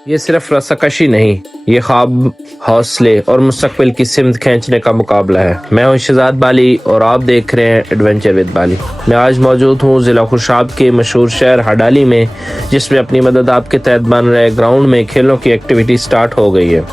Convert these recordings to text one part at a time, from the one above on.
ये सिर्फ रस्साकशी नहीं, ये ख्वाब, हौसले और मुस्तकबिल की सिमत खींचने का मुकाबला है। मैं हूं शहजाद बाली और आप देख रहे हैं एडवेंचर विद बाली। मैं आज मौजूद हूं ज़िला खुशाब के मशहूर शहर हडाली में, जिसमें अपनी मदद आपके तहत बन रहे ग्राउंड में खेलों की एक्टिविटी स्टार्ट हो गई है।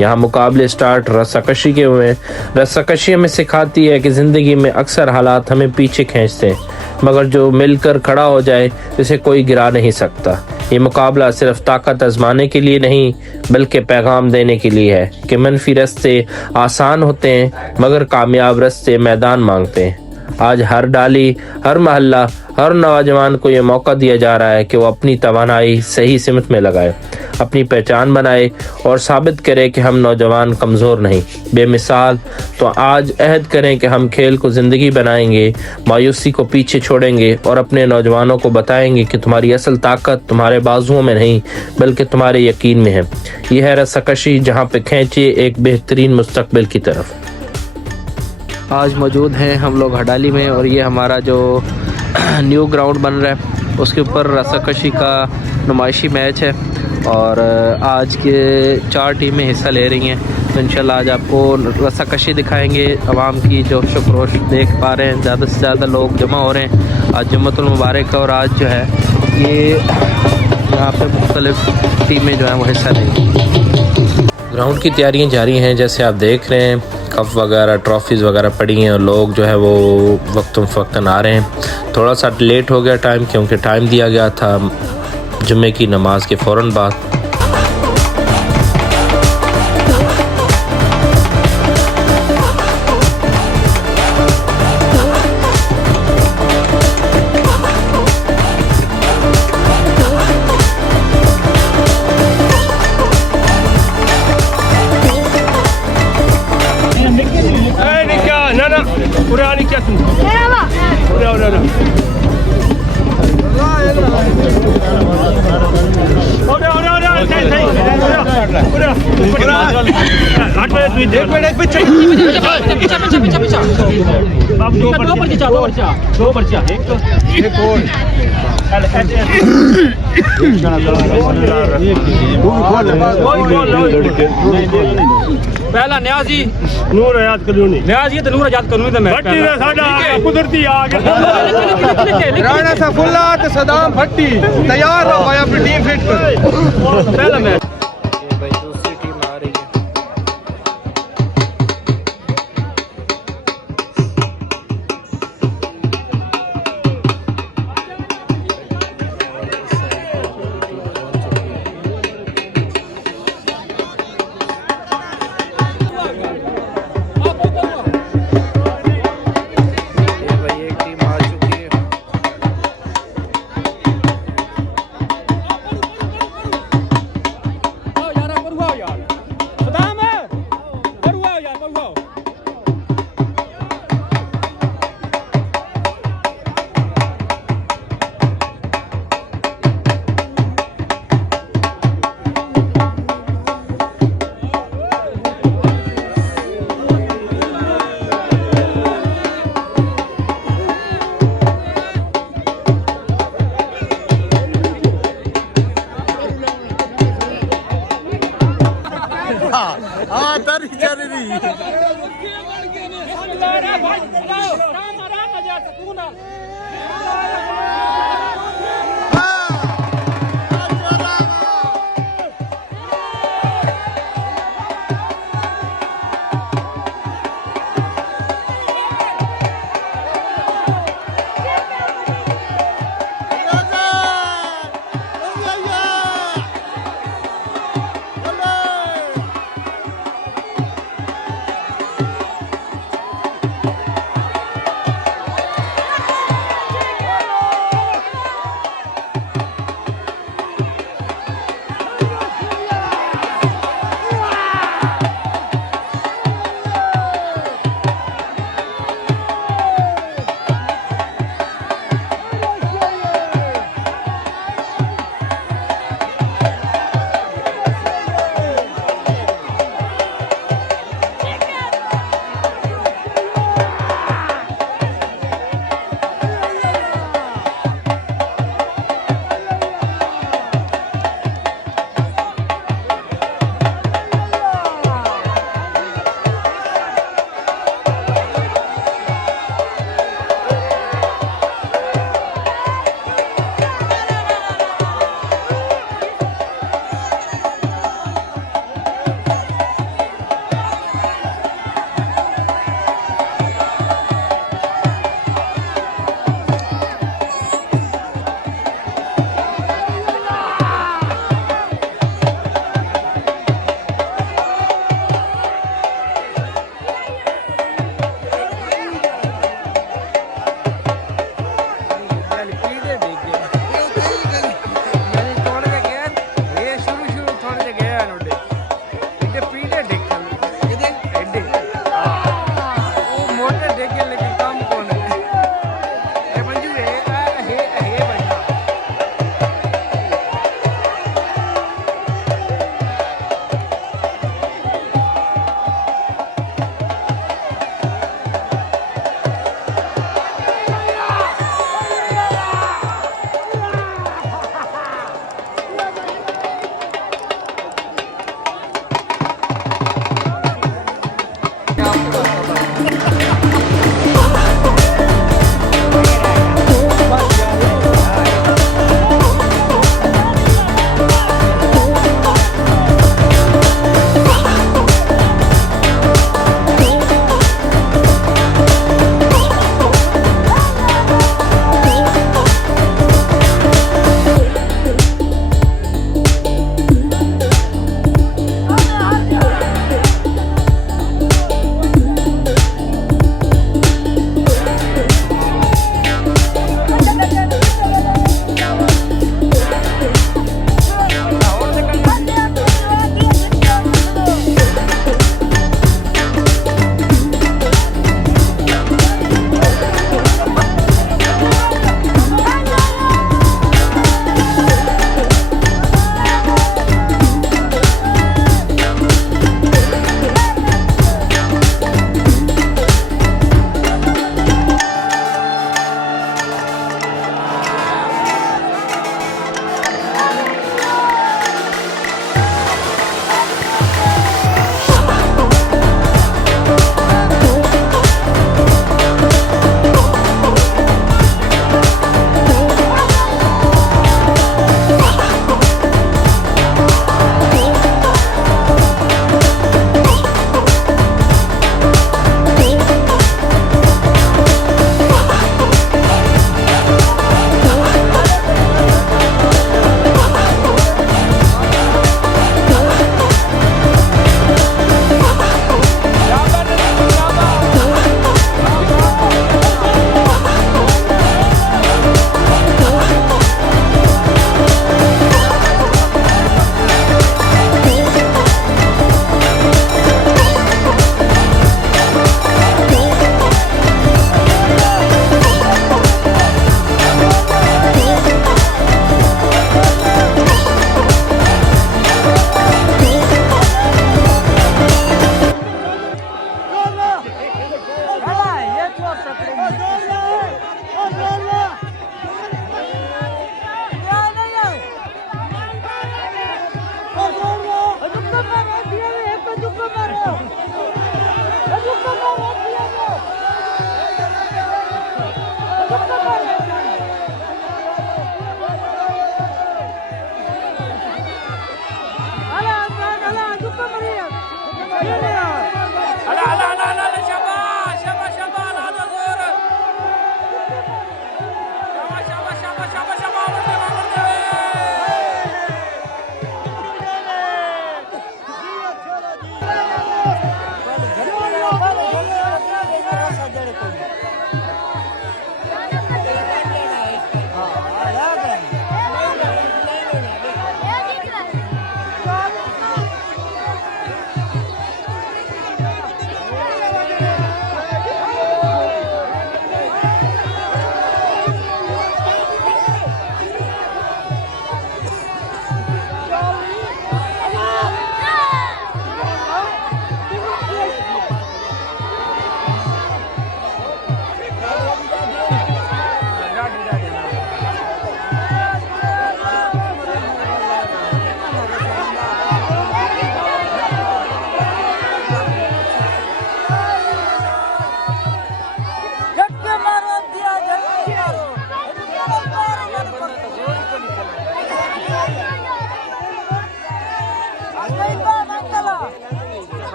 यहाँ मुकाबले स्टार्ट रस्साकशी के हुए। रस्साकशी हमें सिखाती है कि ज़िंदगी में अक्सर हालात हमें पीछे खींचते हैं, मगर जो मिलकर खड़ा हो जाए उसे कोई गिरा नहीं सकता। ये मुकाबला सिर्फ ताकत आजमाने के लिए नहीं, बल्कि पैगाम देने के लिए है कि मनफी रास्ते आसान होते हैं, मगर कामयाब रास्ते मैदान मांगते हैं। आज हर डाली, हर मोहल्ला, हर नौजवान को ये मौका दिया जा रहा है कि वो अपनी तवानाई सही सिमत में लगाए, अपनी पहचान बनाए और साबित करे कि हम नौजवान कमज़ोर नहीं, बेमिसाल। तो आज अहद करें कि हम खेल को ज़िंदगी बनाएंगे, मायूसी को पीछे छोड़ेंगे और अपने नौजवानों को बताएंगे कि तुम्हारी असल ताकत तुम्हारे बाजुओं में नहीं, बल्कि तुम्हारे यकीन में है। यह है रस्साकशी, जहाँ पे खींचे एक बेहतरीन मुस्तकबिल की तरफ। आज मौजूद हैं हम लोग हडाली में और ये हमारा जो न्यू ग्राउंड बन रहा है उसके ऊपर रस्साकशी का नुमाइशी मैच है और आज के 4 टीमें हिस्सा ले रही हैं। तो इंशाल्लाह आज आपको रस्साकशी दिखाएंगे। अवाम की जोश व खरोश देख पा रहे हैं, ज़्यादा से ज़्यादा लोग जमा हो रहे हैं। आज जुम्मतुल मुबारक है और आज जो है ये यहाँ पे मुख्तलिफ टीमें जो हैं वो हिस्सा लेंगी। ग्राउंड की तैयारियाँ जारी हैं, जैसे आप देख रहे हैं कप वगैरह, ट्रॉफीज़ वगैरह पड़ी हैं और लोग जो है वो वक्तन फ़वक्तन आ रहे हैं। थोड़ा सा लेट हो गया टाइम, क्योंकि टाइम दिया गया था जुम्मे की नमाज के फ़ौरन बाद। पहला न्याजी नूर आजाद कानूनी, न्याजी तो नूर आजाद कानूनी मैं भट्टी ने साडा कुदरती आ गया। राणा सफुल्ला ते सदाम भट्टी तैयार रहो भाई, अपनी टीम फिट करो। पहला मैच दूसरी टीम आ रही है।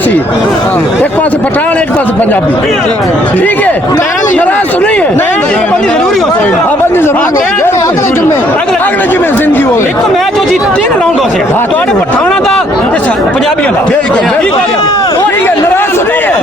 एक पास पठान एक पास पंजाबी ठीक है नाराज तो नहीं है बंदी जरूरी हो बंदी जरूरी अगले जिम्मे जिंदगी हो एक मैच हो जी 3 राउंड हो से ਤੁਹਾਡੇ ਪਠਾਣਾ ਦਾ ਤੇ ਪੰਜਾਬੀਆਂ ਦਾ ठीक है नाराज तो नहीं है